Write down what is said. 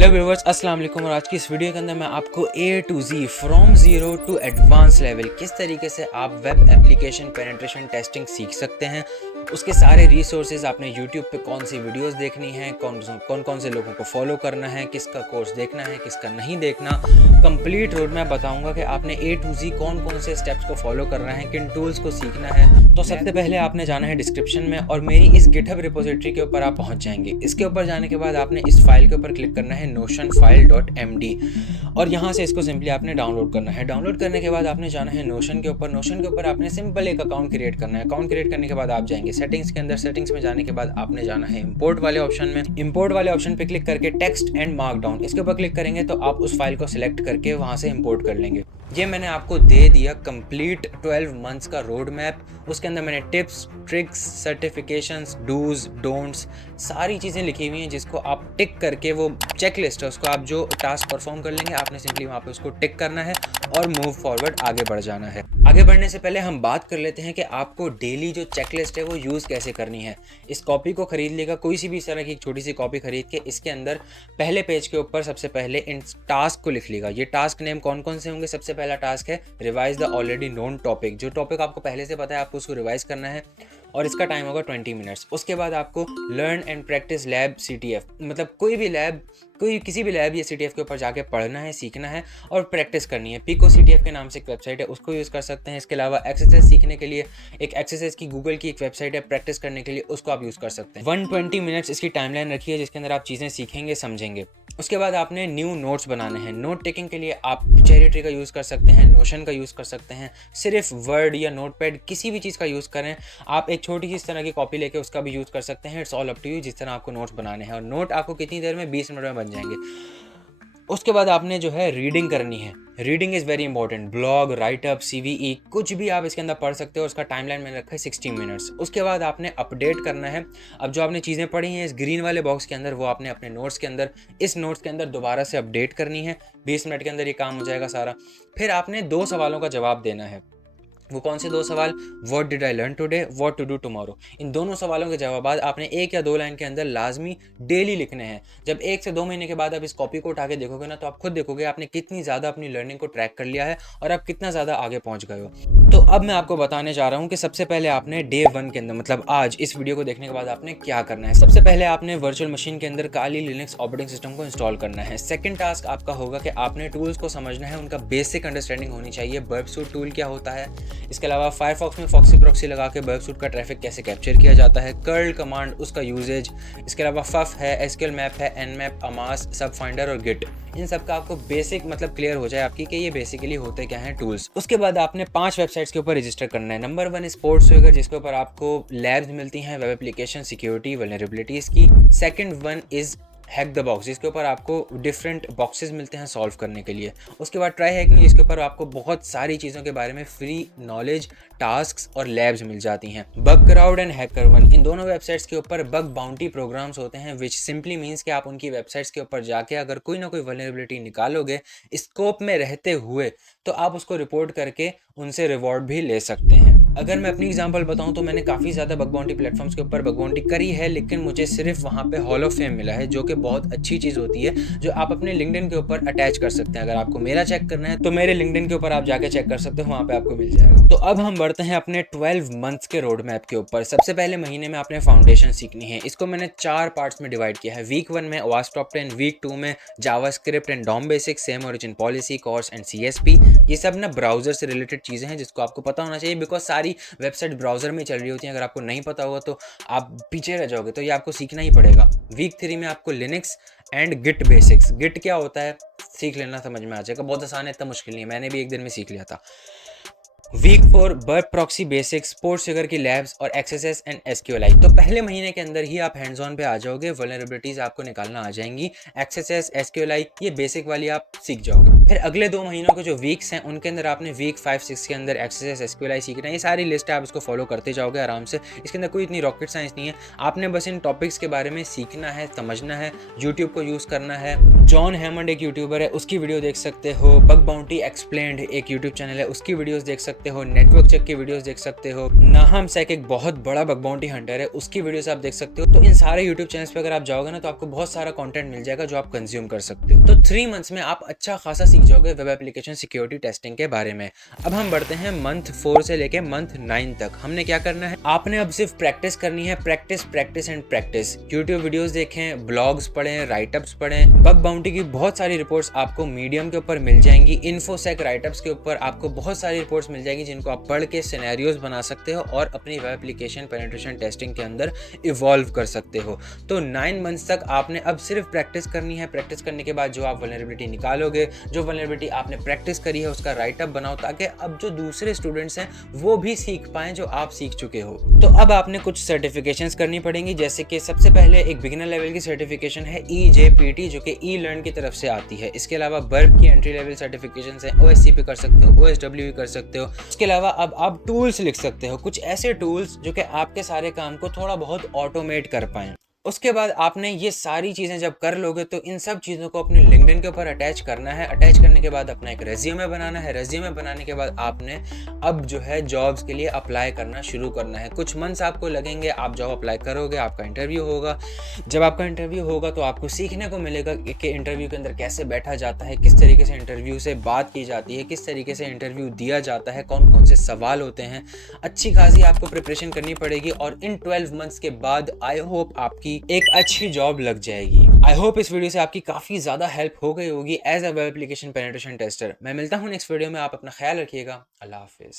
Hello viewers, अस्सलाम वालेकुम। और आज की इस वीडियो के अंदर मैं आपको A to Z from zero to advance level किस तरीके से आप वेब एप्लीकेशन पेनिट्रेशन टेस्टिंग सीख सकते हैं, उसके सारे रिसोर्सेज आपने यूट्यूब पे कौन सी वीडियोस देखनी है, कौन से लोगों को फॉलो करना है, किसका कोर्स देखना है, किसका नहीं देखना, कंप्लीट रोड मैप बताऊंगा कि आपने A to Z कौन से स्टेप्स को फॉलो करना है, किन टूल्स को सीखना है। तो सबसे पहले आपने जाना है डिस्क्रिप्शन में और मेरी इस गिटहब रिपोजिटरी के ऊपर आप पहुंच जाएंगे। इसके ऊपर जाने के बाद आपने इस फाइल के ऊपर क्लिक करना है notionfile.md और यहाँ से इसको सिंपली आपने डाउनलोड करना है। डाउनलोड करने के बाद आपने जाना है नोशन के ऊपर आपने सिंपल एक अकाउंट क्रिएट करना है। अकाउंट क्रिएट करने के बाद आप जाएंगे सेटिंग्स के अंदर। सेटिंग्स में जाने के बाद आपने जाना है इंपोर्ट वाले ऑप्शन में। इंपोर्ट वाले ऑप्शन पे क्लिक करके टेक्स्ट एंड मार्कडाउन इसके ऊपर क्लिक करेंगे तो आप उस फाइल को सिलेक्ट करके वहाँ से इंपोर्ट कर लेंगे। ये मैंने आपको दे दिया कंप्लीट 12 मंथ्स का रोड मैप। उसके अंदर मैंने tips, tricks, certifications, dos, don'ts सारी चीज़ें लिखी हुई हैं जिसको आप टिक करके, वो चेक लिस्ट है, उसको आप जो टास्क परफॉर्म कर लेंगे आपने सिंपली वहाँ पे उसको टिक करना है और मूव फॉरवर्ड आगे बढ़ जाना है। आगे बढ़ने से पहले हम बात कर लेते हैं कि आपको डेली जो चेक लिस्ट है वो यूज़ कैसे करनी है। इस कॉपी को खरीद लेगा, कोई सी भी इस तरह की एक छोटी सी कॉपी खरीद के इसके अंदर पहले पेज के ऊपर सबसे पहले इन टास्क को लिख लेगा। ये टास्क नेम कौन कौन से होंगे? सबसे पहला टास्क है revise the already known topic. जो टॉपिक आपको पहले से पता है आपको उसको रिवाइज करना है और इसका टाइम होगा 20 मिनट्स। उसके बाद आपको learn and practice lab CTF, मतलब किसी भी लैब या CTF के ऊपर जाके पढ़ना है, सीखना है और प्रैक्टिस करनी है। पिको CTF के नाम से एक वेबसाइट है, उसको यूज़ कर सकते हैं। इसके अलावा एक्सरसाइज सीखने के लिए एक एक्सरसाइज की गूगल की एक वेबसाइट है, प्रैक्टिस करने के लिए उसको आप यूज़ कर सकते हैं। 120 मिनट्स इसकी टाइमलाइन रखी है जिसके अंदर आप चीज़ें सीखेंगे, समझेंगे। उसके बाद आपने न्यू नोट्स बनाने हैं। नोट टेकिंग के लिए आप चेरी ट्री का यूज़ कर सकते हैं, नोशन का यूज़ कर सकते हैं, सिर्फ वर्ड या नोटपैड किसी भी चीज़ का यूज़ करें। आप एक छोटी सी इस तरह की कॉपी लेके उसका भी यूज़ कर सकते हैं। It's all up to you जिस तरह आपको नोट्स बनाने हैं। और नोट आपको कितनी देर में? 20 मिनट में बन जाएंगे। उसके बाद आपने जो है रीडिंग करनी है। Reading is very important. Blog, writeup, CVE कुछ भी आप इसके अंदर पढ़ सकते हो। उसका टाइमलाइन मैंने रखा है 60 मिनट्स। उसके बाद आपने अपडेट करना है। अब जो आपने चीज़ें पढ़ी हैं इस ग्रीन वाले बॉक्स के अंदर, वो आपने अपने नोट्स के अंदर, इस नोट्स के अंदर दोबारा से अपडेट करनी है। 20 मिनट के अंदर ये काम हो जाएगा सारा। फिर आपने 2 सवालों का जवाब देना है। वो कौन से 2 सवाल? What did I learn today, what to do tomorrow. इन दोनों सवालों के जवाब आपने 1 या 2 लाइन के अंदर लाजमी डेली लिखने हैं। जब 1 से 2 महीने के बाद आप इस कॉपी को उठा के देखोगे ना, तो आप खुद देखोगे आपने कितनी ज़्यादा अपनी लर्निंग को ट्रैक कर लिया है और आप कितना ज़्यादा आगे पहुँच गए हो। तो अब मैं आपको बताने जा रहा हूँ कि सबसे पहले आपने डे 1 के अंदर, मतलब आज इस वीडियो को देखने के बाद आपने क्या करना है। सबसे पहले आपने वर्चुअल मशीन के अंदर काली लिनक्स ऑपरेटिंग सिस्टम को इंस्टॉल करना है। सेकंड टास्क आपका होगा कि आपने टूल्स को समझना है, उनका बेसिक अंडरस्टैंडिंग होनी चाहिए। बर्बसूट टूल क्या होता है, इसके अलावा फायरफॉक्स में फॉक्सी प्रॉक्सी लगा के बर्बसूट का ट्रैफिक कैसे कैप्चर किया जाता है, कर्ल कमांड उसका यूजेज, इसके अलावा फफ है, SQL मैप है, nmap, अमास, सब फाइंडर और गिट। इन सब का आपको बेसिक मतलब क्लियर हो जाए आपकी कि ये बेसिकली होते क्या हैं टूल्स। उसके बाद आपने 5 वेबसाइट्स के ऊपर रजिस्टर करना है। नंबर 1 स्पोर्ट्सविगर, जिसके ऊपर आपको लैब्स मिलती हैं वेब एप्लीकेशन सिक्योरिटी वल्नरेबिलिटीज़ की। Second 1 is hack the box, जिसके ऊपर आपको डिफरेंट बॉक्सेस मिलते हैं सॉल्व करने के लिए। उसके बाद ट्राई हैकिंग, जिसके ऊपर आपको बहुत सारी चीज़ों के बारे में फ्री नॉलेज, टास्क्स और लैब्स मिल जाती हैं। बग क्राउड एंड हैकर1, इन दोनों वेबसाइट्स के ऊपर बग बाउंटी प्रोग्राम्स होते हैं, विच सिंपली मीन्स कि आप उनकी वेबसाइट्स के ऊपर जाके अगर कोई ना कोई वल्नरेबिलिटी निकालोगे स्कोप में रहते हुए, तो आप उसको रिपोर्ट करके उनसे रिवॉर्ड भी ले सकते हैं। अगर मैं अपनी एग्जांपल बताऊं तो मैंने काफ़ी ज़्यादा बग बाउंटी प्लेटफॉर्म्स के ऊपर बग बाउंटी करी है, लेकिन मुझे सिर्फ वहाँ पे हॉल ऑफ फेम मिला है, जो कि बहुत अच्छी चीज़ होती है, जो आप अपने लिंक्डइन के ऊपर अटैच कर सकते हैं। अगर आपको मेरा चेक करना है तो मेरे लिंक्डइन के ऊपर आप जाके चेक कर सकते हो, वहाँ पे आपको मिल जाएगा। तो अब हम बढ़ते हैं अपने 12 मंथ्स के रोड मैप के ऊपर। सबसे पहले महीने में आपने फाउंडेशन सीखनी है। इसको मैंने 4 पार्ट्स में डिवाइड किया है। वीक 1 में OWASP टॉप 10, वीक 2 में JavaScript and DOM basics, same origin policy, CORS and CSP। ये सब ना ब्राउजर से रिलेटेड चीज़ें हैं जिसको आपको पता होना चाहिए, बिकॉज सारी वेबसाइट ब्राउजर में चल रही होती हैं। अगर आपको नहीं पता होगा तो आप पीछे रह जाओगे, तो ये आपको सीखना ही पड़ेगा। वीक 3 में आपको Linux and Git basics, Git क्या होता है सीख लेना, समझ में आ जाएगा। बहुत आसान है, इतना मुश्किल नहीं है, मैंने भी 1 दिन में सीख लिया था। वीक 4 बर्ब प्रॉक्सी बेसिक्स, स्पोर्ट्सविगर की लैब्स और XSS एंड SQLi। तो पहले महीने के अंदर ही आप हैंड्स ऑन पे आ जाओगे, वल्नरेबिलिटीज आपको निकालना आ जाएंगी। XSS, SQLi ये बेसिक वाली आप सीख जाओगे। फिर अगले 2 महीनों के जो वीक्स हैं उनके अंदर आपने वीक 5, 6 के अंदर XSS, SQLi सीखना है। ये सारी लिस्ट है, आप इसको फॉलो करते जाओगे आराम से। इसके अंदर कोई इतनी रॉकेट साइंस नहीं है, आपने बस इन टॉपिक्स के बारे में सीखना है, समझना है, यूट्यूब को यूज़ करना है। जॉन हैमंड एक यूट्यूबर है, उसकी वीडियो देख सकते हो। बग बाउंटी एक्सप्लेन्ड एक यूट्यूब चैनल है, उसकी वीडियोज़ देख सकते सकते हो, नेटवर्क चेक की वीडियोस देख सकते हो, नाहम सैक एक बहुत बड़ा बग बाउंटी हंटर है, उसकी वीडियोस आप देख सकते हो। तो इन सारे यूट्यूब चैनल्स पे अगर आप जाओगे ना तो आपको बहुत सारा कंटेंट मिल जाएगा जो आप कंज्यूम कर सकते हो। तो 3 मंथ्स में आप अच्छा खासा सीख जाओगे वेब एप्लीकेशन सिक्योरिटी टेस्टिंग के बारे में। अब हम बढ़ते हैं मंथ 4 से लेके मंथ 9 तक। हमने क्या करना है, आपने अब सिर्फ प्रैक्टिस करनी है, practice practice and practice. YouTube videos देखें, ब्लॉग्स पढ़ें, राइटअप्स पढ़ें, बग बाउंटी की बहुत सारी रिपोर्ट्स आपको मीडियम के ऊपर मिल जाएंगी, इन्फोसेक राइटअप्स के ऊपर आपको बहुत सारी रिपोर्ट्स मिल जाएंगी जिनको आप पढ़ के सिनेरियोज बना सकते हो और अपनी वेब एप्लीकेशन पेनिट्रेशन टेस्टिंग के अंदर इवॉल्व कर सकते हो। तो 9 मंथ्स तक आपने अब सिर्फ प्रैक्टिस करनी है। प्रैक्टिस करने के बाद जो आप वल्नरेबिलिटी निकालोगे, जो वल्नरेबिलिटी आपने प्रैक्टिस करी है उसका राइटअप बनाओ, ताकि अब जो दूसरे स्टूडेंट्स हैं वो भी सीख पाएं जो आप सीख चुके हो। तो अब आपने कुछ सर्टिफिकेशंस करनी पड़ेंगी, जैसे कि सबसे पहले एक बिगिनर लेवल की सर्टिफिकेशन है EJPT जो कि ई लर्न की तरफ से आती है। इसके अलावा बर्ब की एंट्री लेवल सर्टिफिकेशन है, OSCP कर सकते हो, OSW भी कर सकते हो। इसके अलावा अब आप टूल्स लिख सकते हो, कुछ ऐसे टूल्स जो कि आपके सारे काम को थोड़ा बहुत ऑटोमेट कर पाएं। उसके बाद आपने ये सारी चीज़ें जब कर लोगे तो इन सब चीज़ों को अपने लिंक्डइन के ऊपर अटैच करना है। अटैच करने के बाद अपना एक रेज्यूमे बनाना है। रेज्यूमे बनाने के बाद आपने अब जो है जॉब्स के लिए अप्लाई करना शुरू करना है। कुछ मंथ्स आपको लगेंगे, आप जॉब अप्लाई करोगे, आपका इंटरव्यू होगा। जब आपका इंटरव्यू होगा तो आपको सीखने को मिलेगा कि इंटरव्यू के अंदर कैसे बैठा जाता है, किस तरीके से इंटरव्यू से बात की जाती है, किस तरीके से इंटरव्यू दिया जाता है, कौन कौन से सवाल होते हैं। अच्छी खासी आपको प्रिपरेशन करनी पड़ेगी और इन 12 मंथ्स के बाद आई होप आपकी एक अच्छी जॉब लग जाएगी। आई होप इस वीडियो से आपकी काफी ज्यादा हेल्प हो गई होगी as a web application penetration tester. मैं मिलता हूँ नेक्स्ट वीडियो में, आप अपना ख्याल रखिएगा। अल्लाह हाफिज।